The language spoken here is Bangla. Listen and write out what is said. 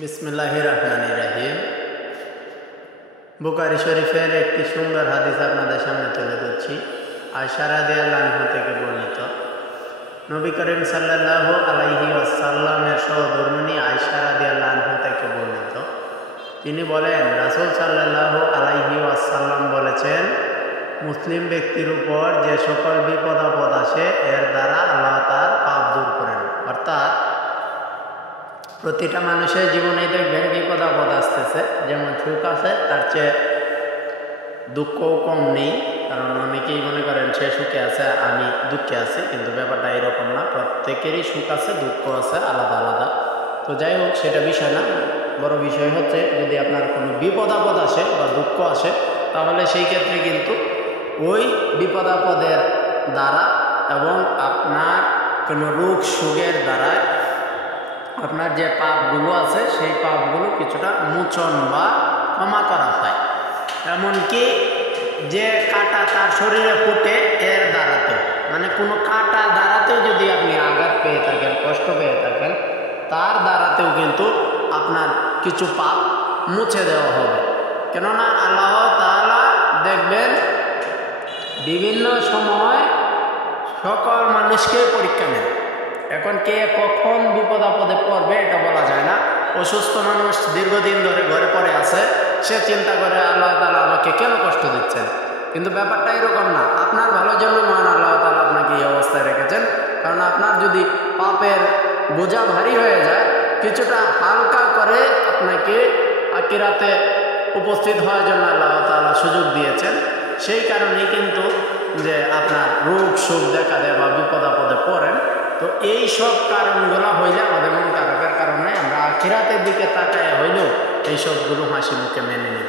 বিসমিল্লাহির রহমানির রহিম। বুখারী শরীফের একটি সুন্দর হাদিস আপনাদের সামনে তুলে ধরছি। আয়েশা রাদিয়াল্লাহু আনহা থেকে বর্ণিত, নবী করিম সাল্লাল্লাহু আলাইহি ওয়াসাল্লামের সহধর্মিণী আয়েশা রাদিয়াল্লাহু আনহা থেকে বর্ণিত, তিনি বলেন, রাসূল সাল্লাল্লাহু আলাইহি ওয়াসাল্লাম বলেছেন, মুসলিম ব্যক্তির উপর যে সকল বিপদ আপদ আসে এর দ্বারা আল্লাহ তার পাপ দূর করেন। অর্থাৎ প্রতিটা মানুষের জীবনেই দেখবেন বিপদ আপদ আসতেছে। যেমন সুখ আছে, তার চেয়ে দুঃখও কম নেই। কারণ অনেকেই মনে করেন সে সুখে আছে, আমি দুঃখে আছি, কিন্তু ব্যাপারটা এরকম না। প্রত্যেকেরই সুখ আছে, দুঃখ আছে, আলাদা আলাদা। তো যাই হোক, সেটা বিষয় না। বড় বিষয় হচ্ছে, যদি আপনার কোনো বিপদ আপদ আসে বা দুঃখ আসে, তাহলে সেই ক্ষেত্রে কিন্তু ওই বিপদ আপদের দ্বারা এবং আপনার কোনো রোগ সুখের দ্বারা আপনার যে পাপগুলো আছে সেই পাপগুলো কিছুটা মোচন বা ক্ষমা করা হয়। এমনকি যে কাঁটা তার শরীরে ফুটে এর দ্বারাতেও, মানে কোনো কাঁটা দ্বারাতেও যদি আপনি আঘাত পেয়ে থাকেন, কষ্ট পেয়ে থাকেন, তার দ্বারাতেও কিন্তু আপনার কিছু পাপ মুছে দেওয়া হবে। কেননা আল্লাহ তাআলা দেখবেন বিভিন্ন সময় সকল মানুষকে পরীক্ষা নেন। এখন কে কখন বিপদ আপদে পড়বে এটা বলা যায় না। অসুস্থ মানুষ দীর্ঘদিন ধরে ঘরে পড়ে আছে, সে চিন্তা করে আল্লাহ তাআলা আমাকে কেন কষ্ট দিচ্ছেন। কিন্তু ব্যাপারটা এরকম না। আপনার ভালোর জন্য মহান আল্লাহ তাআলা আপনাকে এই অবস্থায় রেখেছেন। কারণ আপনার যদি পাপের বোঝা ভারী হয়ে যায়, কিছুটা হালকা করে আপনাকে আখিরাতে উপস্থিত হওয়ার জন্য আল্লাহ তাআলা সুযোগ দিয়েছেন। সেই কারণেই কিন্তু যে আপনার রোগ সুখ দেখা দেয় বা বিপদ আপদে পড়েন, তো এই সব কারণগুলো হইলে আমাদের মন খারাপের কারণে আমরা আখিরাতের দিকে তাকায় হইলেও এই সবগুলো হাসি মুখে মেনে নিই।